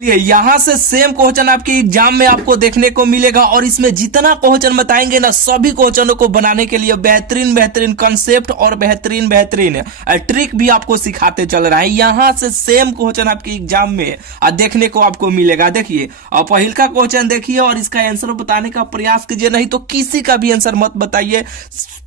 यहाँ से same question आपके एग्जाम में आपको देखने को मिलेगा और इसमें जितना क्वेश्चन बताएंगे ना सभी क्वेश्चनों को बनाने के लिए बेहतरीन बेहतरीन कॉन्सेप्ट और बेहतरीन बेहतरीन ट्रिक भी आपको सिखाते चल रहा है। यहाँ से सेम क्वेश्चन आपके एग्जाम में देखने को आपको मिलेगा। देखिए और पहल का क्वेश्चन देखिए और इसका आंसर बताने का प्रयास कीजिए, नहीं तो किसी का भी आंसर मत बताइए,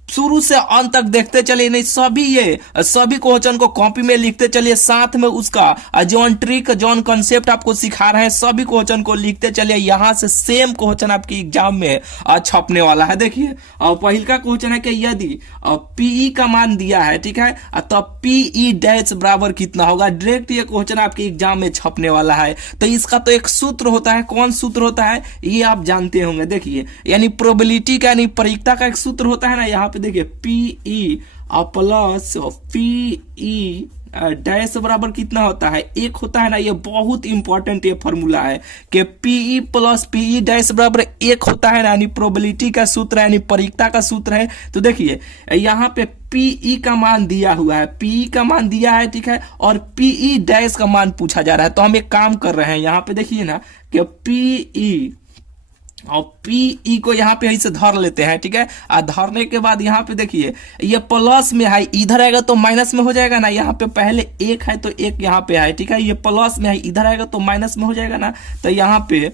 शुरू से अंत तक देखते चलिए। नहीं सभी क्वेश्चन को कॉपी में लिखते चलिए, साथ में उसका जॉन ट्रिक जॉन कॉन्सेप्ट आपको सिखा रहे हैं सभी क्वेश्चन को लिखते चलिए। यहां से सेम क्वेश्चन आपके एग्जाम में छपने वाला है। देखिए पहल का क्वेश्चन है कि यदि पीई का मान दिया है, ठीक है, तो पीई डैश बराबर कितना होगा। डायरेक्ट ये क्वेश्चन आपके एग्जाम में छपने वाला है। तो इसका तो एक सूत्र होता है, कौन सूत्र होता है ये आप जानते होंगे। देखिए यानी प्रोबेबिलिटी का यानी प्रायिकता का एक सूत्र होता है ना, यहाँ पे देखिए पीई प्लस पीई डैश बराबर कितना होता है, एक होता है ना। ये बहुत इंपॉर्टेंट ये फॉर्मूला है कि पीई प्लस पीई डैश बराबर एक होता है ना, यानी प्रोबेबिलिटी का सूत्र है, यानी प्रायिकता का सूत्र है। तो देखिए यहाँ पे पीई का मान दिया हुआ है, पीई का मान दिया है, ठीक है, और पीई डैश का मान पूछा जा रहा है। तो हम एक काम कर रहे हैं, यहाँ पे देखिए ना कि पीई और पीई को यहाँ पे ऐसे धर लेते हैं, ठीक है। धरने के बाद यहाँ पे देखिए ये प्लस में है, इधर आएगा तो माइनस में हो जाएगा ना। यहाँ पे पहले एक है तो एक यहाँ पे है, ठीक है। ये प्लस में है, इधर आएगा तो माइनस में हो जाएगा ना। तो यहाँ पे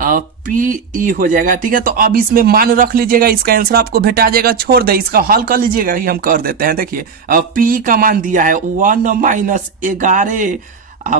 पीई हो जाएगा, ठीक है। तो अब इसमें मान रख लीजिएगा, इसका आंसर आपको भेटा जाएगा। छोड़ दे, इसका हल कर लीजिएगा, ही हम कर देते हैं। देखिए पीई का मान दिया है 1 माइनस 11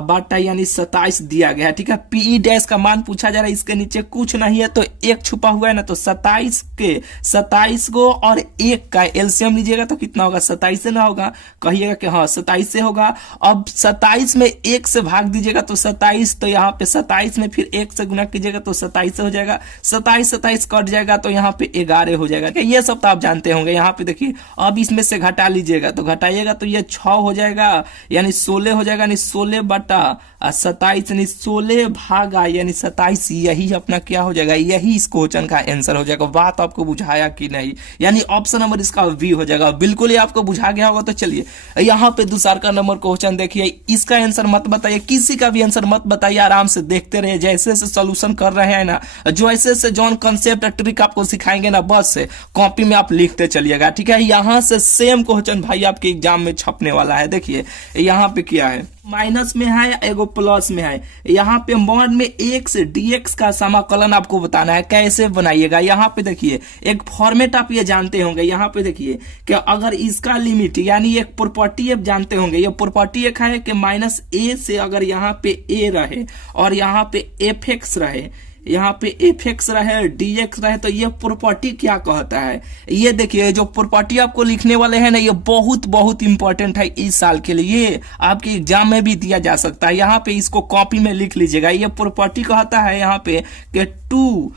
बटा यानी 27 दिया गया है, ठीक है। पीई डैश का मान पूछा जा रहा है, इसके नीचे कुछ नहीं है तो एक छुपा हुआ है ना। तो 27 को और एक का एलसीएम लीजिएगा तो कितना होगा, 27 से ना होगा, कहिएगा कि हाँ 27 से होगा। अब 27 में एक से भाग दीजिएगा तो 27, तो यहाँ पे 27 में फिर एक से गुना कीजिएगा तो 27 से हो जाएगा। 27 कट जाएगा तो यहाँ पे 11 हो जाएगा। ये सब तो आप जानते होंगे। यहाँ पे देखिए अब इसमें से घटा लीजिएगा तो घटाइएगा तो ये 6 हो जाएगा, यानी 16 हो जाएगा, यानी 16 बटा 27 यानी 16 भागा यानी 27। यही अपना क्या हो जाएगा, यही इस क्वेश्चन का आंसर हो जाएगा। बात आपको बुझाया कि नहीं, यानी ऑप्शन नंबर इसका बी हो जाएगा। बिल्कुल ही आपको बुझा गया होगा। तो चलिए यहाँ पे दूसरा का नंबर क्वेश्चन देखिए, इसका आंसर मत बताइए, किसी का भी आंसर मत बताइए, आराम से देखते रहिए। जैसे से सोल्यूशन कर रहे हैं ना, जो ऐसे से जॉन कॉन्सेप्ट ट्रिक आपको सिखाएंगे ना, बस कॉपी में आप लिखते चलिएगा, ठीक है। यहाँ से सेम क्वेश्चन भाई आपके एग्जाम में छपने वाला है। देखिए यहाँ पे क्या है, माइनस में है, एगो प्लस में है। यहाँ पे मॉड में एक से डीएक्स का समाकलन आपको बताना है, कैसे बनाइएगा। यहाँ पे देखिए एक फॉर्मेट आप ये जानते होंगे। यहाँ पे देखिए कि अगर इसका लिमिट यानी एक प्रॉपर्टी आप जानते होंगे, ये प्रॉपर्टी एक है कि माइनस ए से अगर यहाँ पे ए रहे और यहाँ पे एफ एक्स रहे, यहाँ पे एफ एक्स रहे डीएक्स रहे, तो ये प्रॉपर्टी क्या कहता है। ये देखिए जो प्रॉपर्टी आपको लिखने वाले हैं ना, ये बहुत बहुत इंपॉर्टेंट है इस साल के लिए, ये आपके एग्जाम में भी दिया जा सकता है। यहाँ पे इसको कॉपी में लिख लीजिएगा। ये प्रॉपर्टी कहता है यहाँ पे कि 2,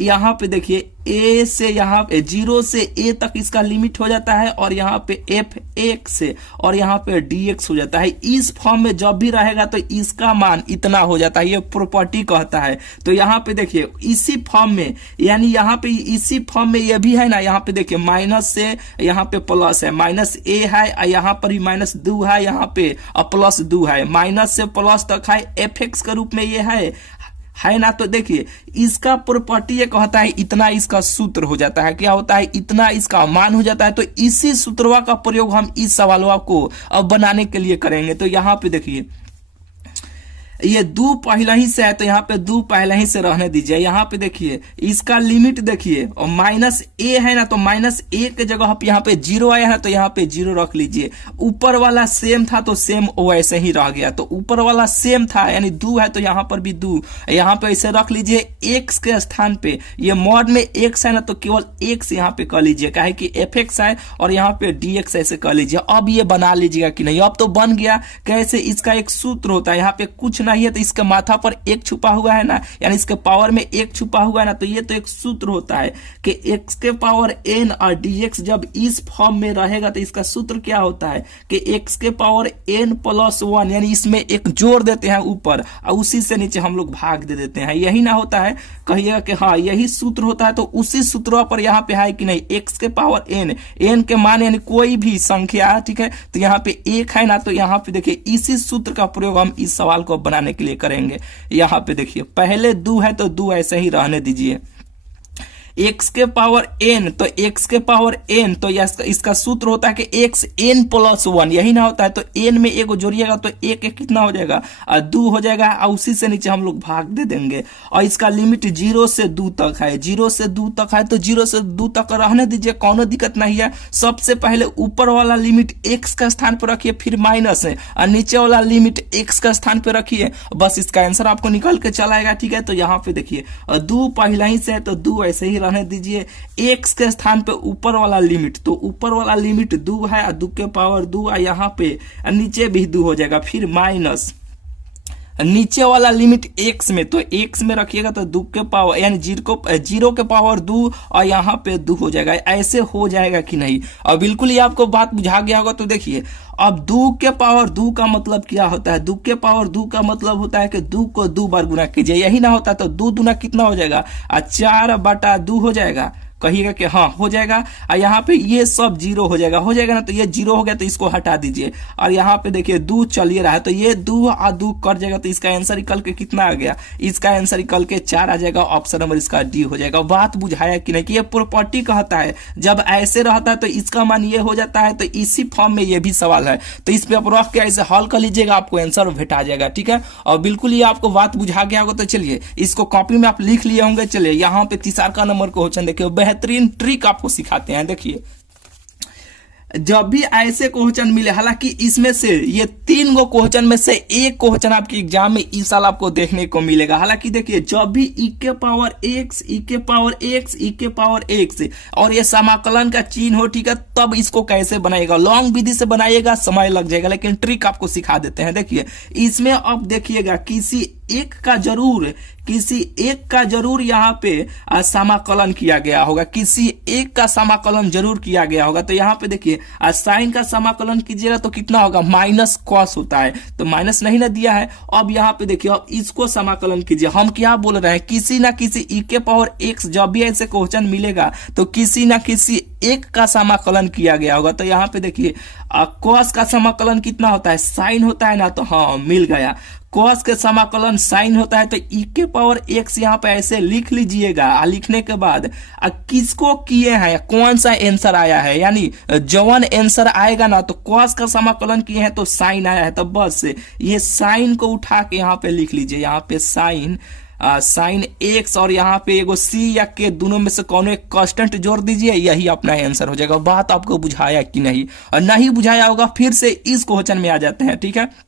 यहाँ पे देखिए ए से यहाँ पे 0 से ए तक इसका लिमिट हो जाता है, और यहाँ पे एफ एक्स से और यहाँ पे डीएक्स हो जाता है। इस फॉर्म में जब भी रहेगा तो इसका मान इतना हो जाता है, ये प्रॉपर्टी कहता है। तो यहाँ पे देखिए इसी फॉर्म में, यानी यहाँ पे इसी फॉर्म में ये भी है ना। यहाँ पे देखिए माइनस से यहाँ पे प्लस है, माइनस ए है, यहाँ पर भी माइनस 2 है, यहाँ पे प्लस 2 है, माइनस से प्लस तक है, एफ एक्स के रूप में ये है ना। तो देखिए इसका प्रॉपर्टी ये कहता है इतना, इसका सूत्र हो जाता है, क्या होता है, इतना इसका मान हो जाता है। तो इसी सूत्रवा का प्रयोग हम इस सवालों को अब बनाने के लिए करेंगे। तो यहाँ पे देखिए ये 2 पहले ही से है, तो यहाँ पे 2 पहले ही से रहने दीजिए। यहाँ पे देखिए इसका लिमिट देखिए, और माइनस ए है ना, तो माइनस ए के जगह यहाँ पे 0 आया है, तो यहाँ पे 0 रख लीजिए। ऊपर वाला सेम था तो सेम वैसे ही रह गया, तो ऊपर वाला सेम था यानी 2 है, तो यहाँ पर भी 2 यहाँ पे ऐसे रख लीजिए। एक्स के स्थान पे ये मॉड में एक्स है ना, तो केवल एक्स यहाँ पे कर लीजिए, काहे कि एफ एक्स है, और यहाँ पे डीएक्स ऐसे कर लीजिए। अब ये बना लीजिएगा कि नहीं, अब तो बन गया। कैसे, इसका एक सूत्र होता है, यहाँ पे कुछ नहीं है तो इसके माथा पर एक छुपा हुआ है ना, यानी इसके पावर में एक छुपा हुआ है ना। तो ये तो एक सूत्र होता है कि x के पावर n और dx जब इस फॉर्म में रहेगा तो इसका सूत्र क्या होता है कि x के पावर n प्लस 1, यानी इसमें एक जोड़ देते हैं ऊपर और उसी से नीचे हम लोग भाग दे देते हैं। यही ना होता है, कहिएगा कि हाँ यही सूत्र होता है। तो उसी सूत्रों पर यहाँ पे है कि नहीं, x के पावर n के मान यानी कोई भी संख्या, ठीक है, तो यहाँ पे 1 है ना। तो यहाँ पे देखिए इसी सूत्र का प्रयोग हम इस सवाल को बना बनाने के लिए करेंगे। यहाँ पे देखिए पहले दो है तो दो ऐसे ही रहने दीजिए। x के पावर n, तो x के पावर n, तो इसका सूत्र होता है कि x n प्लस 1, यही ना होता है। तो n में एक जोड़िएगा तो एक कितना हो जाएगा, 2 हो जाएगा, और उसी से नीचे हम लोग भाग दे देंगे। और इसका लिमिट 0 से 2 तक है, 0 से 2 तक है, तो 0 से 2 तक रहने दीजिए, कोनो दिक्कत नहीं है। सबसे पहले ऊपर वाला लिमिट x का स्थान पर रखिए, फिर माइनस है, और नीचे वाला लिमिट x का स्थान पर रखिए, बस इसका आंसर आपको निकल के चला आएगा। ठीक है, तो यहाँ पे देखिए 2 पहला ही से है तो 2 ऐसे ही रहने दीजिए। x के स्थान पे ऊपर वाला लिमिट, तो ऊपर वाला लिमिट 2 है, 2 के पावर 2, और यहाँ पे नीचे भी 2 हो जाएगा, फिर माइनस नीचे वाला लिमिट x में, तो x में रखिएगा तो 2 के पावर यानी 0 के पावर 2, और यहाँ पे 2 हो जाएगा। ऐसे हो जाएगा कि नहीं, और बिल्कुल ये आपको बात बुझा गया होगा। तो देखिए अब 2 के पावर 2 का मतलब क्या होता है, 2 के पावर 2 का मतलब होता है कि 2 को 2 बार गुना कीजिए, यही ना होता तो 2 दूना कितना हो जाएगा, 4/2 हो जाएगा। कहिएगा कि हाँ हो जाएगा। और यहाँ पे ये सब 0 हो जाएगा ना, तो ये 0 हो गया तो इसको हटा दीजिए। और यहाँ पे देखिए 2 चलिए रहा है, तो ये 2 और 2 कट जाएगा, तो इसका आंसर निकल के कितना आ गया, इसका आंसर निकल के 4 आ जाएगा। ऑप्शन नंबर इसका डी हो जाएगा। बात बुझाया कि नहीं, कि ये प्रॉपर्टी कहता है जब ऐसे रहता है तो इसका मान ये हो जाता है, तो इसी फॉर्म में ये भी सवाल है, तो इस पे आप रख के ऐसे हल कर लीजिएगा, आपको आंसर भेटा जाएगा। ठीक है, और बिल्कुल ये आपको बात बुझा गया होगा। तो चलिए इसको कॉपी में आप लिख लिए होंगे। चलिए यहाँ पे 3 नंबर क्वेश्चन देखिए, बेहतरीन ट्रिक आपको सिखाते हैं। देखिए जब भी ऐसे क्वेश्चन मिले, हालांकि इसमें से ये 3 गो क्वेश्चन में से एक क्वेश्चन आपके एग्जाम में इस साल आपको देखने को मिलेगा। हालांकि देखिए जब भी e के पावर x, e के पावर x, e के पावर x और ये समाकलन का चिन्ह हो, ठीक है, तब इसको कैसे बनाएगा, लॉन्ग विधि से बनाइएगा, समय लग जाएगा, लेकिन ट्रिक आपको सिखा देते हैं। देखिए इसमें अब देखिएगा किसी एक का जरूर यहाँ पे समाकलन किया गया होगा, किसी एक का समाकलन जरूर किया गया होगा। तो यहाँ पे देखिए साइन का समाकलन कीजिएगा तो कितना होगा, माइनस कॉस होता है, तो माइनस नहीं ना दिया है। अब यहाँ पे देखिए अब इसको समाकलन कीजिए। हम क्या बोल रहे हैं, किसी ना किसी e के पावर x, जब भी ऐसे क्वेश्चन मिलेगा तो किसी ना किसी एक का समाकलन किया गया होगा। तो यहाँ पे देखिए कॉस का समाकलन कितना होता है, साइन होता है ना, तो हाँ मिल गया। कॉस के समाकलन साइन होता है, तो e के पावर x यहाँ पे ऐसे लिख लीजिएगा। लिखने के बाद किसको किए हैं, कौन सा आंसर आया है, यानी जवन आंसर आएगा ना, तो कॉस का समाकलन किए हैं तो साइन आया है, तो बस ये साइन को उठा के यहाँ पे लिख लीजिए। यहाँ पे साइन x, और यहाँ पे एगो c या k दोनों में से कौन एक कांस्टेंट जोड़ दीजिए, यही अपना आंसर हो जाएगा। बात आपको बुझाया कि नहीं, और नहीं बुझाया होगा फिर से इस क्वेश्चन में आ जाते हैं। ठीक है,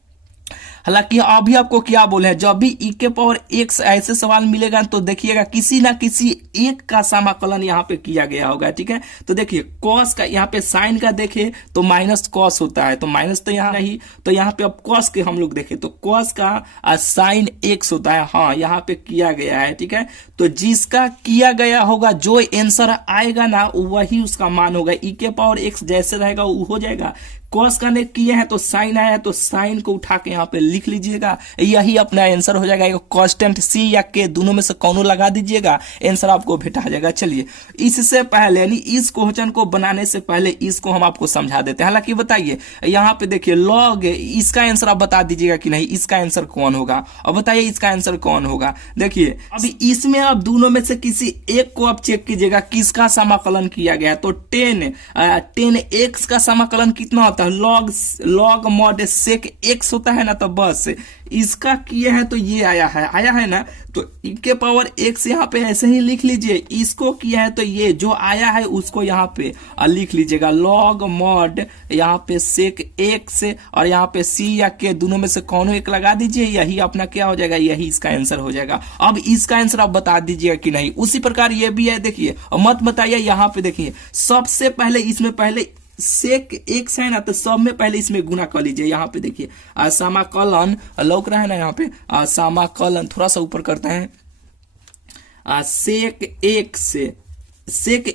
हालांकि अभी आपको क्या बोले हैं, जब भी e के पावर x ऐसे सवाल मिलेगा तो देखिएगा किसी ना किसी एक का समाकलन यहाँ पे किया गया होगा। ठीक है, तो देखिए cos का, यहाँ पे साइन का देखे तो माइनस cos होता है, तो माइनस तो यहाँ नहीं, तो यहाँ पे अब cos के हम लोग देखे तो cos का साइन x होता है, हाँ यहाँ पे किया गया है। ठीक है, तो जिसका किया गया होगा जो आंसर आएगा ना वही उसका मान होगा। e के पावर x जैसे रहेगा वो हो जाएगा। कॉस का ने किए हैं तो साइन आया है, तो साइन को उठा के यहाँ पे लिख लीजिएगा, यही अपना आंसर हो जाएगा। कांस्टेंट c या k दोनों में से कौनों लगा दीजिएगा, आंसर आपको भेटा जाएगा। चलिए इससे पहले यानी इस क्वेश्चन को बनाने से पहले इसको हम आपको समझा देते हैं। हालांकि बताइए यहाँ पे देखिए लॉग, इसका आंसर आप बता दीजिएगा कि नहीं, इसका आंसर कौन होगा, और बताइए इसका आंसर कौन होगा। देखिए अभी इसमें आप दोनों में से किसी एक को आप चेक कीजिएगा किसका समाकलन किया गया है। तो 10x का समाकलन कितना होता है, लॉग मॉड सेक x होता है ना, तो बस इसका किए हैं तो ये आया है ना, तो e के पावर x यहाँ पे ऐसे ही लिख लीजिए। इसको किया है तो ये जो आया है उसको यहाँ पे लिख लीजिएगा, लॉग मॉड यहाँ पे सेक x, और यहाँ पे c या k दोनों में से कौन एक लगा दीजिए, यही अपना क्या हो जाएगा, यही इसका आंसर हो जाएगा। अब इसका आंसर आप बता दीजिएगा कि नहीं। उसी प्रकार ये भी है, देखिए मत बताइए। यहाँ पे देखिए सबसे पहले इसमें पहले सेक x है ना, तो सब में पहले इसमें गुना कर लीजिए। यहाँ पे देखिए समाकलन लौक रहा है ना, यहाँ पे समाकलन थोड़ा सा ऊपर करते हैं, सेक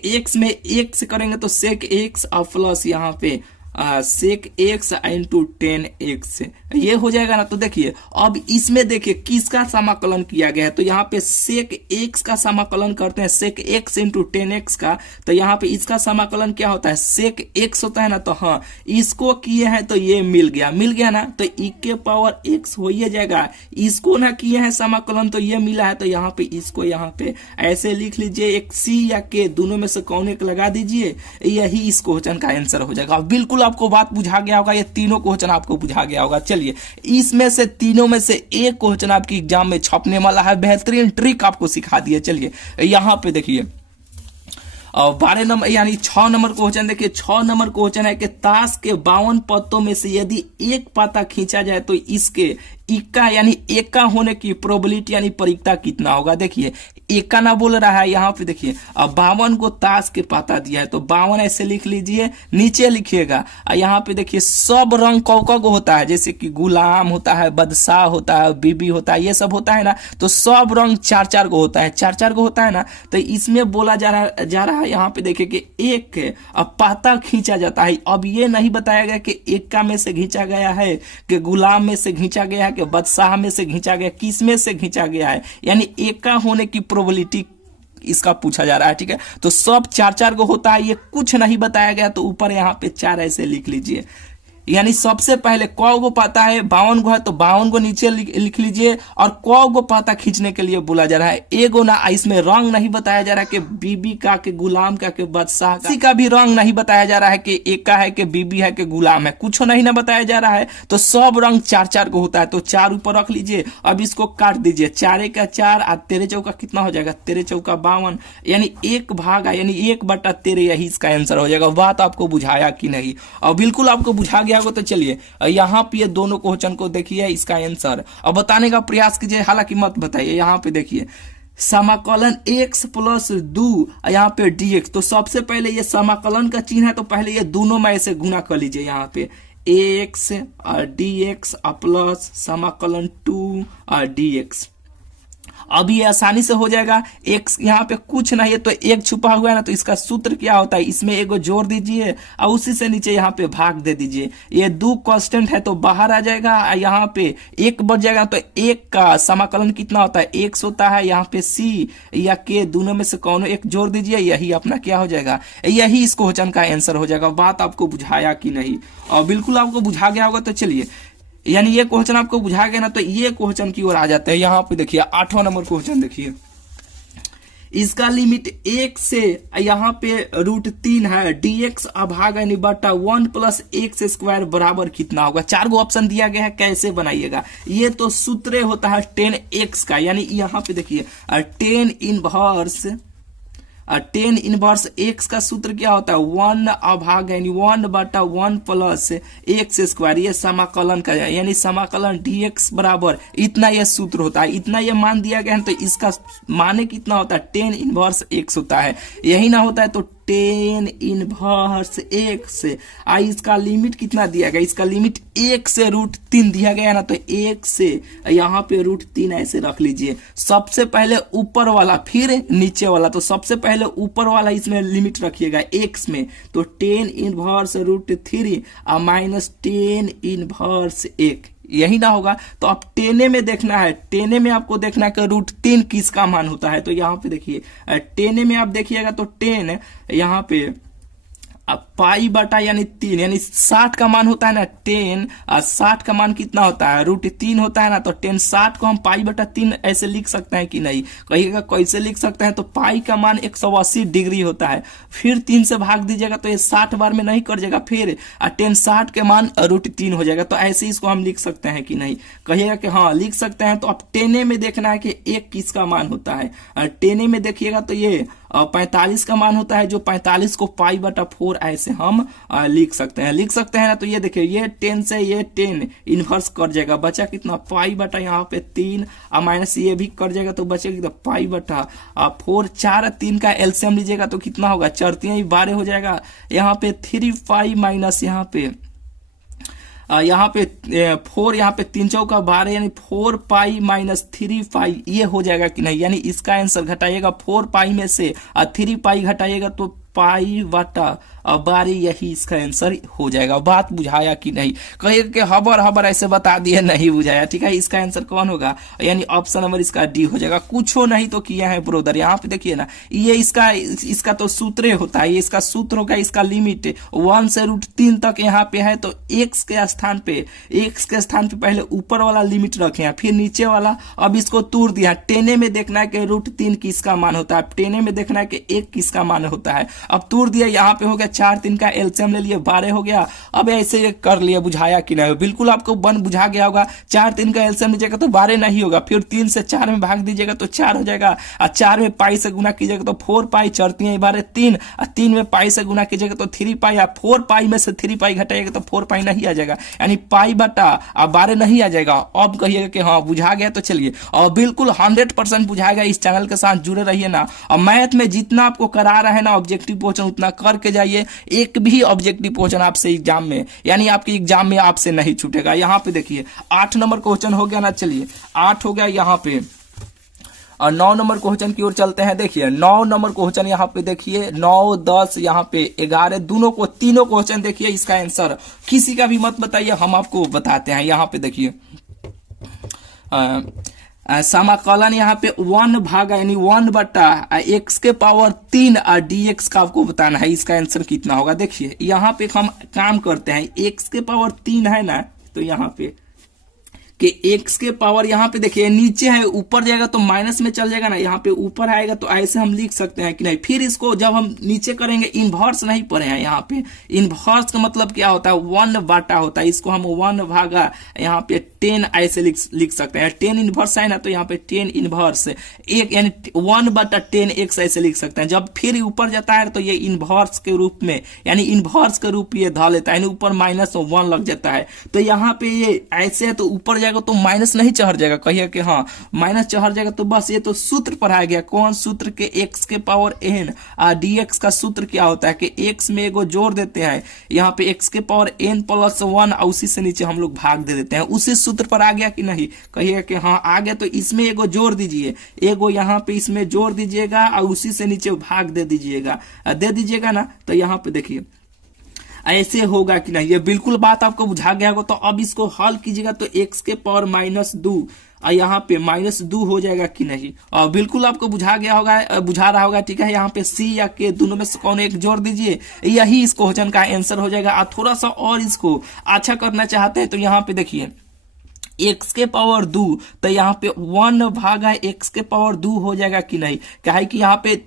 x में x करेंगे तो सेक x और प्लस यहाँ पे सेक एक्स इंटू 10x ये हो जाएगा ना। तो देखिए अब इसमें देखिए किसका समाकलन किया गया है, तो यहाँ पे सेक एक्स का समाकलन करते हैं, सेक एक्स इंटू 10x का। तो यहाँ पे इसका समाकलन क्या होता है, सेक एक्स होता है ना। तो हाँ इसको किए हैं तो ये मिल गया ना, तो e के पावर x हो ही जाएगा। इसको ना किए हैं समाकलन तो ये मिला है, तो यहाँ पे इसको यहाँ पे ऐसे लिख लीजिए, एक c या k दोनों में से कौन एक लगा दीजिए, यही इस क्वेश्चन का आंसर हो जाएगा। बिल्कुल आपको बात बुझा गया होगा, ये तीनों क्वेश्चन आपको बुझा गया होगा। चलिए इसमें से तीनों में से एक क्वेश्चन आपकी एग्जाम में छपने वाला है, बेहतरीन ट्रिक आपको सिखा दिए। चलिए यहाँ पे देखिए 12 नंबर यानी 6 नंबर क्वेश्चन देखिए। 6 नंबर क्वेश्चन है कि ताश के 52 पत्तों में से यदि एक पाता खींचा जाए तो इसके इक्का यानी एका होने की प्रोबेबिलिटी यानी परिकता कितना होगा। देखिए एका ना बोल रहा है यहाँ पे, देखिए अब 52 को ताश के पाता दिया है तो 52 ऐसे लिख लीजिए, नीचे लिखिएगा। यहाँ पे देखिए सब रंग कौ को होता है, जैसे कि गुलाम होता है, बदशाह होता है, बीबी होता है, ये सब होता है ना। तो सब रंग 4-4 को होता है, 4-4 को होता है ना। तो इसमें बोला जा रहा है यहाँ पे देखिए कि एक अब पाता खींचा जाता है। अब ये नहीं बताया गया कि एका में से खींचा गया है, कि गुलाम में से खींचा गया है, कि बदशाह में से खींचा गया, किस में से खींचा गया है, यानी एका होने की प्रोबेबिलिटी इसका पूछा जा रहा है। ठीक है, तो सब 4-4 को होता है, ये कुछ नहीं बताया गया, तो ऊपर यहाँ पे 4 ऐसे लिख लीजिए। यानी सबसे पहले कौ को पाता है 52 को है तो 52 को नीचे लिख लीजिए, और कौ को पाता खींचने के लिए बोला जा रहा है। एगो ना इसमें रंग नहीं बताया जा रहा है कि बीबी का, के गुलाम का, के बादशाह का, किसी का भी रंग नहीं बताया जा रहा है कि एक का है, कि बीबी है, कि गुलाम है, कुछ नहीं ना बताया जा रहा है। तो सब रंग 4-4 को होता है, तो 4 ऊपर रख लीजिए। अब इसको काट दीजिए, 4 का 4 और 13 चौका कितना हो जाएगा, 13 चौका 52, यानी 1 यानी 1/13, यही इसका आंसर हो जाएगा। बात आपको बुझाया कि नहीं, और बिल्कुल आपको बुझा गया होगा। तो चलिए यहाँ पे ये दोनों क्वेश्चन को देखिए, इसका आंसर अब बताने का प्रयास कीजिए, हालांकि मत बताइए। यहाँ पे देखिए समाकलन x प्लस 2 यहाँ पे dx, तो सबसे पहले ये समाकलन का चिन्ह है, तो पहले ये दोनों में ऐसे गुना कर लीजिए। यहाँ पे ax और dx प्लस समाकलन 2 और dx। अब ये आसानी से हो जाएगा। x यहाँ पे कुछ नहीं है तो एक छुपा हुआ है ना, तो इसका सूत्र क्या होता है, इसमें एगो जोड़ दीजिए और उसी से नीचे यहाँ पे भाग दे दीजिए। ये 2 कांस्टेंट है तो बाहर आ जाएगा, यहाँ पे 1 बच जाएगा। तो 1 का समाकलन कितना होता है, x होता है। यहाँ पे c या k दोनों में से कौन एक जोड़ दीजिए, यही अपना क्या हो जाएगा, यही इस क्वेश्चन का आंसर हो जाएगा। बात आपको बुझाया कि नहीं, और बिल्कुल आपको बुझा गया होगा। तो चलिए यानी ये क्वेश्चन आपको बुझा गया ना, तो ये क्वेश्चन की ओर आ जाते हैं। यहाँ पे देखिए 8वां नंबर क्वेश्चन देखिए, इसका लिमिट 1 से यहाँ पे √3 है, dx अभाग यानी बटा 1 प्लस x स्क्वायर बराबर कितना होगा। 4 गो ऑप्शन दिया गया है, कैसे बनाइएगा। ये तो सूत्र होता है 10x का, यानी यहाँ पे देखिए 10 इनवर्स x का सूत्र क्या होता है, 1 अभाग यानी 1/1 प्लस x स्क्वायर, ये समाकलन का है, यानी समाकलन dx बराबर इतना ये सूत्र होता है। इतना ये मान दिया गया है, तो इसका माने कितना होता है, 10 इनवर्स x होता है। यही ना होता है तो 10 इनवर्स x, इसका लिमिट कितना दिया गया, इसका लिमिट 1 से √3 दिया गया है ना, तो 1 से यहाँ पे √3 ऐसे रख लीजिए। सबसे पहले ऊपर वाला फिर नीचे वाला, तो सबसे पहले ऊपर वाला इसमें लिमिट रखिएगा x में, तो 10 इनवर्स √3 और माइनस 10 इनवर्स 1, यही ना होगा। तो आप टेने में देखना है, टेने में आपको देखना है कि √3 किसका मान होता है। तो यहाँ पे देखिए टेने में आप देखिएगा तो 10 यहाँ पे अब पाई बटा यानी 3, यानी 60 का मान होता है ना 10, और 60 का मान कितना होता है, √3 होता है ना। तो 10 60 को हम पाई बटा 3 ऐसे लिख सकते हैं कि नहीं, कहिएगा कैसे लिख सकते हैं। तो पाई का मान 180 डिग्री होता है, फिर 3 से भाग दीजिएगा तो ये 60 बार में नहीं कर जाएगा, फिर 10 60 के मान √3 हो जाएगा। तो ऐसे इसको हम लिख सकते हैं कि नहीं, कहिएगा कि हाँ लिख सकते हैं। तो अब टेने में देखना है कि 1 किसका मान होता है। टेने में देखिएगा तो ये 45 का मान होता है, जो 45 को पाई बटा 4 ऐसे हम लिख सकते हैं ना। तो ये देखिए ये 10 से ये 10 इनवर्स कर जाएगा, बचा कितना पाई बटा यहाँ पे 3 और माइनस ये भी कर जाएगा, तो बचेगा कितना पाई बटा 4। 4 3 का एलसीएम लीजिएगा तो कितना होगा, 4 3 12 हो जाएगा। यहाँ पे 3 पाई माइनस यहाँ पे 4, यहाँ पे 3 चौका 12 यानी 4 पाई माइनस 3 पाई, ये हो जाएगा कि नहीं। यानी इसका आंसर घटाइएगा 4 पाई में से 3 पाई घटाइएगा तो पाई बटा 12 यही इसका आंसर हो जाएगा। बात बुझाया कि नहीं? कहिए कि हबर हबर ऐसे बता दिए, नहीं बुझाया। ठीक है, इसका आंसर कौन होगा? यानी ऑप्शन नंबर इसका डी हो जाएगा। कुछ हो नहीं तो किया है ब्रोदर। यहाँ पे देखिए ना, ये इसका तो सूत्र होता है, ये इसका सूत्र होगा, इसका लिमिट 1 से √3 तक यहाँ पे है। तो एक्स के स्थान पे पहले ऊपर वाला लिमिट रखे हैं, फिर नीचे वाला। अब इसको तोड़ दिया। टेने में देखना है कि √3 किसका मान होता है, टेने में देखना है कि 1 किसका मान होता है। अब तोड़ दिया, यहाँ पे हो गया 4 3 का एलसीएम ले लिए, 12 हो गया। अब ऐसे कर लिया, बुझाया कि नहीं? बिल्कुल आपको बुझा गया होगा। 4 3 का एलसीएम लीजिएगा तो 12 नहीं होगा, फिर 3 से 4 में भाग दीजिएगा तो 4 हो जाएगा, और 4 में पाई से गुना कीजिएगा तो 4 पाई, चढ़ती है 12 3, और 3 में पाई से गुना कीजिएगा तो 3 पाई, और 4 पाई में से 3 पाई घटाइएगा तो 4 पाई नहीं आ जाएगा, यानी पाई बटा 12 नहीं आ जाएगा। अब कहिएगा कि हाँ बुझा गया, तो चलिए, और बिल्कुल 100% बुझाएगा। इस चैनल के साथ जुड़े रहिए ना, और मैथ में जितना आपको करा रहा है ना ऑब्जेक्टिव क्वेश्चन, उतना करके जाइए। एक भी ऑब्जेक्टिव क्वेश्चन आपसे एग्जाम में, यानी आपके एग्जाम में आपसे नहीं छूटेगा। यहाँ पे देखिए 8 नंबर क्वेश्चन हो गया ना, चलिए 8 हो गया यहाँ पे, और 9 नंबर क्वेश्चन की ओर चलते हैं। देखिए 9 नंबर क्वेश्चन यहाँ पे देखिए, 9 10 यहाँ पे 11, तीनों क्वेश्चन देखिए। इसका आंसर किसी का भी मत बताइए, हम आपको बताते हैं। यहाँ पे देखिए समाकलन यहाँ पे 1 भागा यानी 1 बटा x के पावर 3 और dx का आपको बताना है। इसका आंसर कितना होगा? देखिए यहाँ पे हम काम करते हैं, x के पावर 3 है ना, तो यहाँ पे कि x के पावर, यहाँ पे देखिए नीचे है, ऊपर जाएगा तो माइनस में चल जाएगा ना, यहाँ पे ऊपर आएगा तो ऐसे हम लिख सकते हैं कि नहीं? फिर इसको जब हम नीचे करेंगे, इनवर्स नहीं पढ़े हैं यहाँ पे। इनवर्स का मतलब क्या होता है? 1 बटा होता है। इसको हम 1 भागा यहाँ पे 10 ऐसे लिख सकते हैं। 10 इनवर्स है ना, तो यहाँ पे 10 इनवर्स 1 यानी 1 बटा 10x ऐसे लिख सकते हैं। जब फिर ऊपर जाता है तो ये इनवर्स के रूप में, यानी इनवर्स के रूप ये धा लेता है, यानी ऊपर -1 लग जाता है। तो यहाँ पे ये ऐसे है, तो ऊपर जाएगा तो माइनस नहीं चढ़ जाएगा। कहिए कि हाँ माइनस चढ़ जाएगा, तो बस ये तो सूत्र पढ़ाया गया। कौन सूत्र? के x के पावर n और dx का सूत्र क्या होता है कि x में एगो जोड़ देते हैं, यहाँ पे x के पावर n + 1, और उसी से नीचे हम लोग भाग दे देते हैं। उसी सूत्र पर आ गया कि नहीं? कहिए कि हाँ आ गया। तो इसमें एगो जोड़ दीजिए, एगो यहाँ पे इसमें जोड़ दीजिएगा, और उसी से नीचे भाग दे दीजिएगा ना। तो यहाँ पे देखिए ऐसे होगा कि नहीं? ये बिल्कुल बात आपको बुझा गया होगा। तो अब इसको हल कीजिएगा तो x के पावर -2 और यहाँ पे -2 हो जाएगा कि नहीं? और बिल्कुल आपको बुझा रहा होगा। ठीक है, यहाँ पे c या k दोनों में से कौन एक जोड़ दीजिए, यही इस क्वेश्चन का आंसर हो जाएगा। और थोड़ा सा और इसको अच्छा करना चाहते हैं तो यहाँ पे देखिए x के पावर 2, तो यहाँ पे 1 भागा x के पावर 2 हो जाएगा कि नहीं? क्या है कि यहाँ पे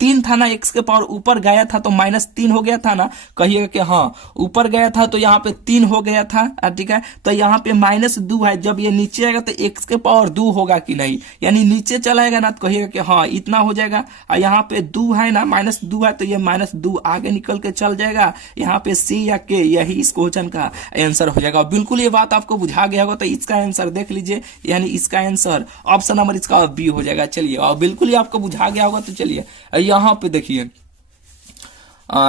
3 था ना, x के पावर ऊपर गया था तो -3 हो गया था ना। कहिएगा कि हाँ ऊपर गया था तो यहाँ पे 3 हो गया था। ठीक है, तो यहाँ पे -2 है। जब ये नीचे आएगा तो x के पावर 2 होगा कि नहीं? यानी नीचे चलाएगा ना, तो कहिएगा कि हाँ इतना हो जाएगा। और यहाँ पे 2 है ना, -2 है, तो ये -2 आगे निकल के चल जाएगा। यहाँ पे c या k यही इस क्वेश्चन का आंसर हो जाएगा। बिल्कुल ये बात आपको बुझा गया होगा। तो इसका आंसर देख लीजिए, यानी इसका आंसर ऑप्शन नंबर इसका बी हो जाएगा। चलिए, और बिल्कुल ये आपको बुझा गया होगा। तो चलिए यहाँ पे देखिए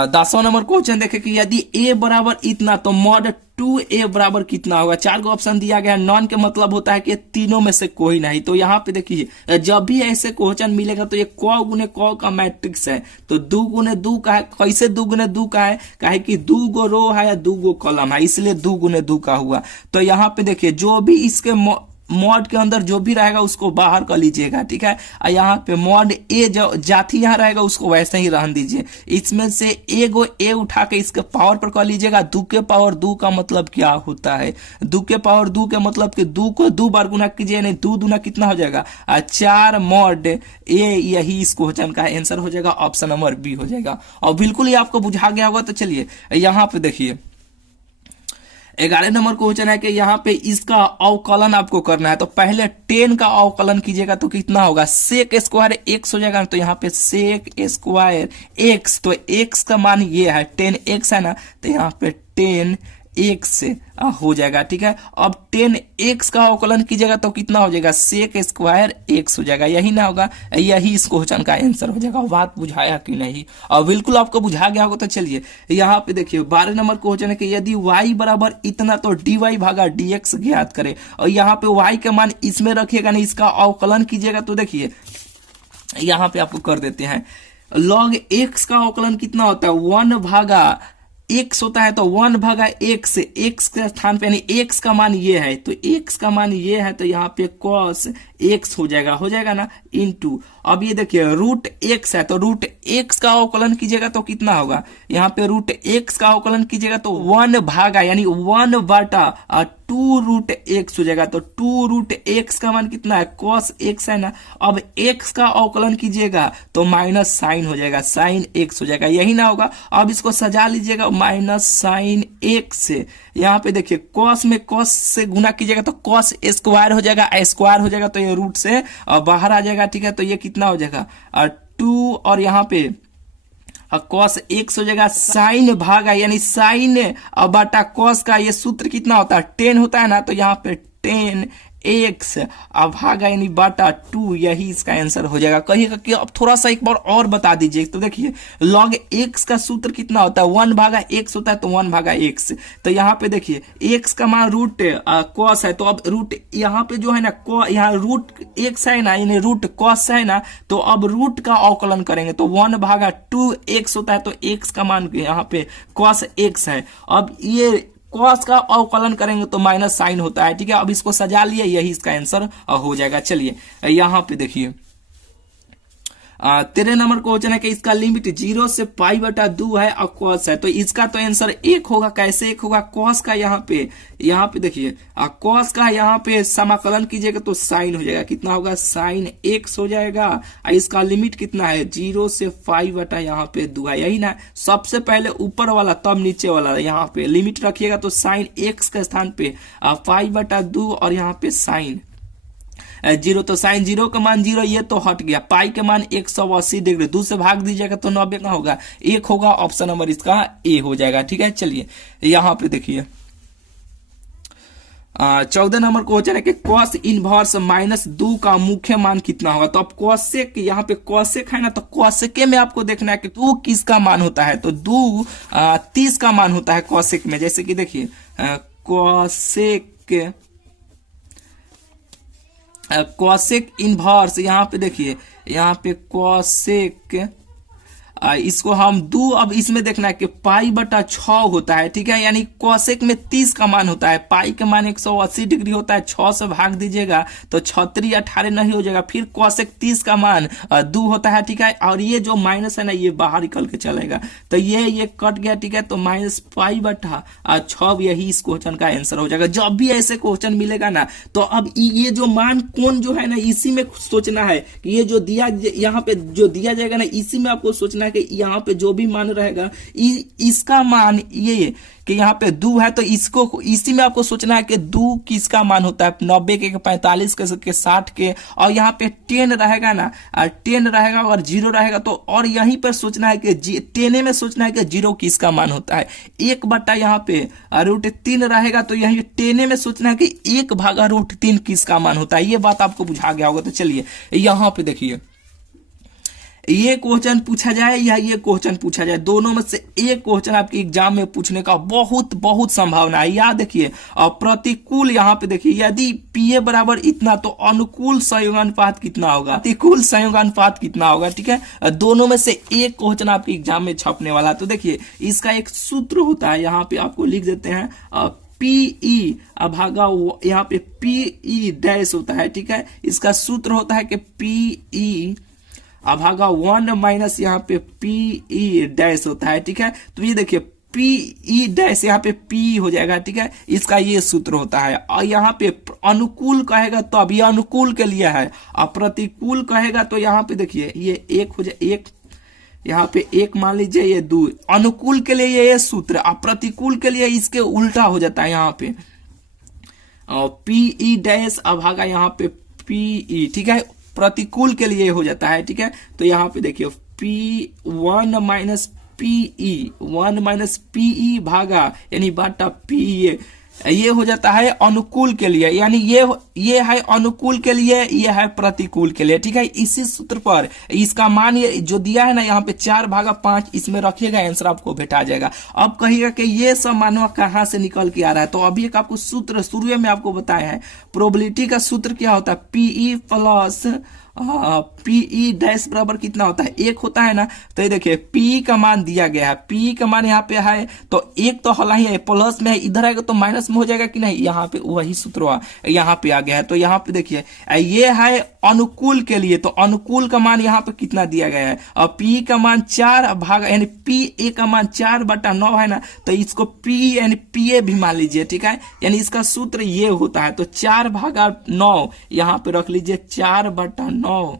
10वां नंबर क्वेश्चन देखे कि यदि a बराबर इतना तो mod 2a बराबर कितना होगा? 4 को ऑप्शन दिया गया। नॉन के मतलब होता है कि तीनों में से कोई नहीं। तो यहाँ पे देखिए जब भी ऐसे क्वेश्चन मिलेगा तो ये क गुने क का मैट्रिक्स है, तो 2 गुने 2 का है। कैसे 2 गुने 2 का है? काहे कि 2 गो रो है या 2 गो कॉलम है, इसलिए 2 गुने 2 का हुआ। तो यहाँ पे देखिए जो भी इसके मॉड के अंदर जो भी रहेगा उसको बाहर कर लीजिएगा। ठीक है, और यहाँ पे मॉड ए जो जाति यहाँ रहेगा उसको वैसे ही रहने दीजिए। इसमें से एगो ए उठा के इसके पावर पर कर लीजिएगा। 2 के पावर 2 का मतलब क्या होता है? 2 के पावर 2 का मतलब कि 2 को 2 बार गुना कीजिए, नहीं 2 दूना कितना हो जाएगा? 4 मॉड ए, यही इस क्वेश्चन का आंसर हो जाएगा। ऑप्शन नंबर बी हो जाएगा। और बिल्कुल ये आपको बुझा गया होगा। तो चलिए यहाँ पे देखिए 11 नंबर क्वेश्चन है कि यहाँ पे इसका अवकलन आपको करना है। तो पहले 10 का अवकलन कीजिएगा तो कितना होगा? सेक स्क्वायर x हो जाएगा। तो यहाँ पे सेक स्क्वायर x, तो x का मान ये है 10x है ना, तो यहाँ पे 10x हो जाएगा। ठीक है, अब 10x का अवकलन कीजिएगा तो कितना हो जाएगा? सेक स्क्वायर x हो जाएगा। यही ना होगा, यही इस क्वेश्चन का आंसर हो जाएगा। बात बुझाया कि नहीं? और बिल्कुल आपको बुझा गया होगा। तो चलिए यहाँ पे देखिए 12 नंबर क्वेश्चन है कि यदि y बराबर इतना तो dy भागा dx ज्ञात करे। और यहाँ पे y का मान इसमें रखिएगा नहीं, इसका अवकलन कीजिएगा। तो देखिए यहाँ पे आपको कर देते हैं लॉग एक्स का अवकलन कितना होता है, 1 भागा एक्स होता है, तो 1/x, एक्स के स्थान पे यानी एक्स का मान ये है, तो एक्स का मान ये है, तो यहाँ पे cos x हो जाएगा ना, इनटू अब ये देखिए रूट एक्स है, तो रूट एक्स का अवकलन कीजिएगा तो कितना होगा, यहाँ पे रूट एक्स का अवकलन कीजिएगा तो 1 भागा यानी 1/2 रूट एक्स हो जाएगा, तो 2 रूट एक्स का मान कितना है, cos x है ना। अब x का अवकलन कीजिएगा तो माइनस साइन हो जाएगा, साइन x हो जाएगा, यही ना होगा। अब इसको सजा लीजिएगा माइनस साइन x से, यहाँ पे देखिए cos में cos से गुना कीजिएगा तो cos स्क्वायर हो जाएगा, स्क्वायर हो जाएगा तो ये रूट से बाहर आ जाएगा, ठीक है। तो ये कितना हो जाएगा 2 और यहाँ पे cos x हो जाएगा, साइन भागा यानी साइन बटा cos का ये सूत्र कितना होता है 10 होता है ना, तो यहाँ पे 10x भागा यानी बटा 2, यही इसका आंसर हो जाएगा। कहिएगा कि अब थोड़ा सा एक बार और बता दीजिए, तो देखिए log x का सूत्र कितना होता है 1/x होता है, तो 1/x, तो यहाँ पे देखिए x का मान रूट cos है, तो अब रूट यहाँ पे जो है ना यहाँ रूट x है ना, यानी रूट cos है ना, तो अब रूट का अवकलन करेंगे तो 1/2x होता है, तो x का मान यहाँ पे cos x है। अब ये cos का अवकलन करेंगे तो माइनस साइन होता है, ठीक है। अब इसको सजा लिए, यही इसका आंसर हो जाएगा। चलिए यहाँ पे देखिए 13 नंबर क्वेश्चन है कि इसका लिमिट 0 से π/2 है और cos है, तो इसका तो आंसर 1 होगा। कैसे 1 होगा, cos का यहाँ पे देखिए cos का यहाँ पे समाकलन कीजिएगा तो साइन हो जाएगा, कितना होगा साइन x हो जाएगा। इसका लिमिट कितना है 0 से π/2 यहाँ पे 2 है, यही ना। सबसे पहले ऊपर वाला तब नीचे वाला, यहाँ पे लिमिट रखिएगा तो साइन x के स्थान पे π/2 और यहाँ पे साइन 0, तो साइन 0 का मान 0, ये तो हट गया। पाई के मान 180 डिग्री, 2 से भाग दीजिएगा तो 90 का होगा, 1 होगा। ऑप्शन नंबर इसका ए हो जाएगा, ठीक है। चलिए यहाँ पे देखिए 14 नंबर क्वेश्चन है कि cos इनवर्स -2 का मुख्य मान कितना होगा। तो अब cosec, यहाँ पे cosec है ना, तो cosec में आपको देखना है कि 2 किसका मान होता है, तो 2 30 का मान होता है cosec में। जैसे कि देखिए cosec इनवर्स, यहाँ पे देखिए यहाँ पे cosec इसको हम 2, अब इसमें देखना है कि π/6 होता है, ठीक है। यानी cosec में 30 का मान होता है, पाई का मान 180 डिग्री होता है, 6 से भाग दीजिएगा तो 36 18 नहीं हो जाएगा। फिर cosec 30 का मान 2 होता है, ठीक है। और ये जो माइनस है ना, ये बाहर निकल के चलेगा, तो ये कट गया, ठीक है। तो -π/6 यही इस क्वेश्चन का आंसर हो जाएगा। जब भी ऐसे क्वेश्चन मिलेगा ना, तो अब ये जो मान कौन जो है ना, इसी में सोचना है कि ये जो दिया यहाँ पे जो दिया जाएगा ना, इसी में आपको सोचना कि यहाँ पे जो भी मान रहेगा इसका मान ये कि यहाँ पे 2 है, तो इसको इसी में आपको सोचना है कि 2 किसका मान होता है, 90 के 45 के 60 के, और यहाँ पे 10 रहेगा ना, 10 रहेगा और 0 रहेगा, तो और यहीं पर सोचना है कि 10 में सोचना है कि 0 किसका मान होता है। 1/, यहाँ पे √3 रहेगा, तो यहीं 10 में सोचना है कि 1/√3 किसका मान होता है। ये बात आपको बुझा गया होगा। तो चलिए यहाँ पे देखिए ये क्वेश्चन पूछा जाए या ये क्वेश्चन पूछा जाए, दोनों में से एक क्वेश्चन आपके एग्जाम में पूछने का बहुत संभावना है। याद देखिए प्रतिकूल, यहाँ पे देखिए यदि PA बराबर इतना, तो अनुकूल संयोगानुपात कितना होगा, प्रतिकूल संयोगानुपात कितना होगा, ठीक है। दोनों में से एक क्वेश्चन आपके एग्जाम में छपने वाला। तो देखिए इसका एक सूत्र होता है, यहाँ पे आपको लिख देते हैं PE भागा यहाँ पे PE डैश होता है, ठीक है। इसका सूत्र होता है कि PE भागा 1 माइनस यहाँ पे PE डैश होता है, ठीक है। तो ये देखिए PE डैश यहाँ पे PE हो जाएगा, ठीक है। इसका ये सूत्र होता है। और यहाँ पे अनुकूल कहेगा तो अब ये अनुकूल के लिए है, और प्रतिकूल कहेगा तो यहाँ पे देखिए ये 1 हो जाए, 1 यहाँ पे 1 मान लीजिए, ये 2 अनुकूल के लिए ये सूत्र, और प्रतिकूल के लिए इसके उल्टा हो जाता है, यहाँ पे PE डैश भागा यहाँ पे PE, ठीक है। प्रतिकूल के लिए हो जाता है, ठीक है। तो यहाँ पे देखिए P1 माइनस PE भागा यानी बाटा PE, ये हो जाता है अनुकूल के लिए, यानी ये है अनुकूल के लिए, ये है प्रतिकूल के लिए, ठीक है। इसी सूत्र पर इसका मान ये जो दिया है ना, यहाँ पे 4/5 इसमें रखिएगा, आंसर आपको भेटा जाएगा। अब कहिएगा कि ये सब मानवा कहाँ से निकल के आ रहा है, तो अभी एक आपको सूत्र शुरू में आपको बताया है। प्रोबेबिलिटी का सूत्र क्या होता है, PE प्लस पीई डैश बराबर कितना होता है, 1 होता है ना। तो ये देखिए पी का मान दिया गया है, पी का मान यहाँ पे है तो 1 तो हला ही है, प्लस में है, इधर आएगा तो माइनस में हो जाएगा कि नहीं, यहाँ पे वही सूत्र यहाँ पे आ गया है। तो यहाँ पे देखिए ये है अनुकूल के लिए, तो अनुकूल का मान यहाँ पे कितना दिया गया है, और पी का मान 4 भाग यानी पी ए का मान 4/9 है ना, तो इसको पी यानी पी ए भी मान लीजिए, ठीक है। यानी इसका सूत्र ये होता है, तो 4/9 यहाँ पे रख लीजिए, 4/9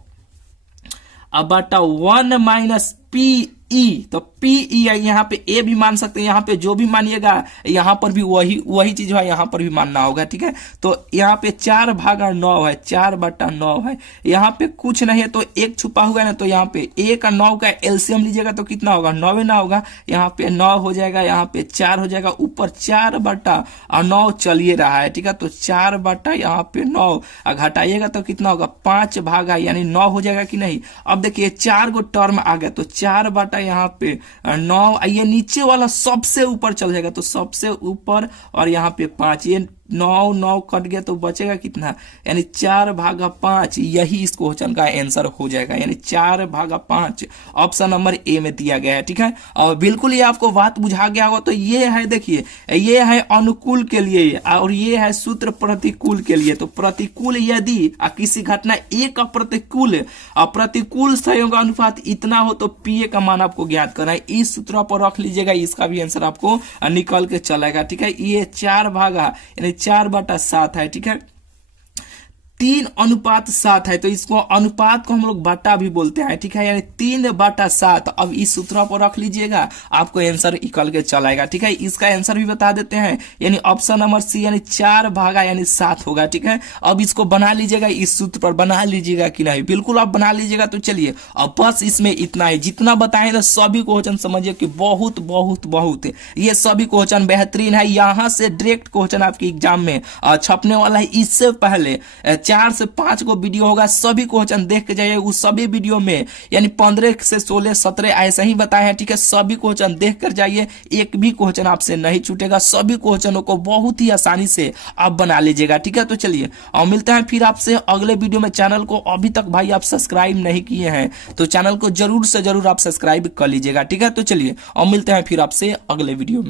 अब बटा 1 माइनस पी ई, तो पी ई यहाँ पे ए भी मान सकते हैं, यहाँ पे जो भी मानिएगा यहाँ पर भी वही चीज है, यहाँ पर भी मानना होगा, ठीक है। तो यहाँ पे 4/9 है, 4/9 है, यहाँ पे कुछ नहीं है तो 1 छुपा हुआ है ना, तो यहाँ पे 1 और 9 का एलसीएम लीजिएगा तो कितना होगा, 9 ना होगा, यहाँ पे 9 हो जाएगा, यहाँ पे 4 हो जाएगा, ऊपर 4/9 चलिए रहा है, ठीक है। तो 4 यहाँ पे 9 घटाइएगा तो कितना होगा, 5 भागा यानी 9 हो जाएगा कि नहीं। अब देखिए 4 गो टर्म आ गया, तो 4 यहाँ पे 9, ये नीचे वाला सबसे ऊपर चल जाएगा, तो सबसे ऊपर और यहाँ पे 5, ये 9 कट गया तो बचेगा कितना, यानी 4/5, यही इस क्वेश्चन का आंसर हो जाएगा, यानी 4/5 ऑप्शन नंबर ए में दिया गया है, ठीक है। और बिल्कुल ये आपको बात बुझा गया होगा। तो ये है देखिए, ये है अनुकूल के लिए और ये है सूत्र प्रतिकूल के लिए। तो प्रतिकूल यदि किसी घटना ए का प्रतिकूल संयोग अनुपात इतना हो तो पी ए का मान आपको ज्ञात करना है, इस सूत्र पर रख लीजिएगा, इसका भी आंसर आपको निकल के चलेगा, ठीक है। ये 4 भागा यानी 4/7 है, ठीक है। 3:7 है, तो इसको अनुपात को हम लोग बटा भी बोलते हैं, ठीक है, यानी 3/7। अब इस सूत्र पर रख लीजिएगा, आपको आंसर निकल के चलाएगा, ठीक है। इसका आंसर भी बता देते हैं, यानी ऑप्शन नंबर सी यानी 4 भागा यानी 7 होगा, ठीक है। अब इसको बना लीजिएगा, इस सूत्र पर बना लीजिएगा कि नहीं, बिल्कुल आप बना लीजिएगा। तो चलिए अब बस इसमें इतना है, जितना बताए ना सभी क्वेश्चन समझिए कि बहुत बहुत बहुत ये सभी क्वेश्चन बेहतरीन है। यहाँ से डायरेक्ट क्वेश्चन आपके एग्जाम में छपने वाला है। इससे पहले 4 से 5 को वीडियो होगा, सभी क्वेश्चन देख के जाइए, उस सभी वीडियो में यानी 15 से 16 17 ऐसे ही बताए हैं, ठीक है। सभी क्वेश्चन देख कर जाइए, एक भी क्वेश्चन आपसे नहीं छूटेगा, सभी क्वेश्चनों को बहुत ही आसानी से आप बना लीजिएगा, ठीक है। तो चलिए और मिलते हैं फिर आपसे अगले वीडियो में। चैनल को अभी तक भाई आप सब्सक्राइब नहीं किए हैं तो चैनल को जरूर से जरूर आप सब्सक्राइब कर लीजिएगा, ठीक है। तो चलिए और मिलते हैं फिर आपसे अगले वीडियो में।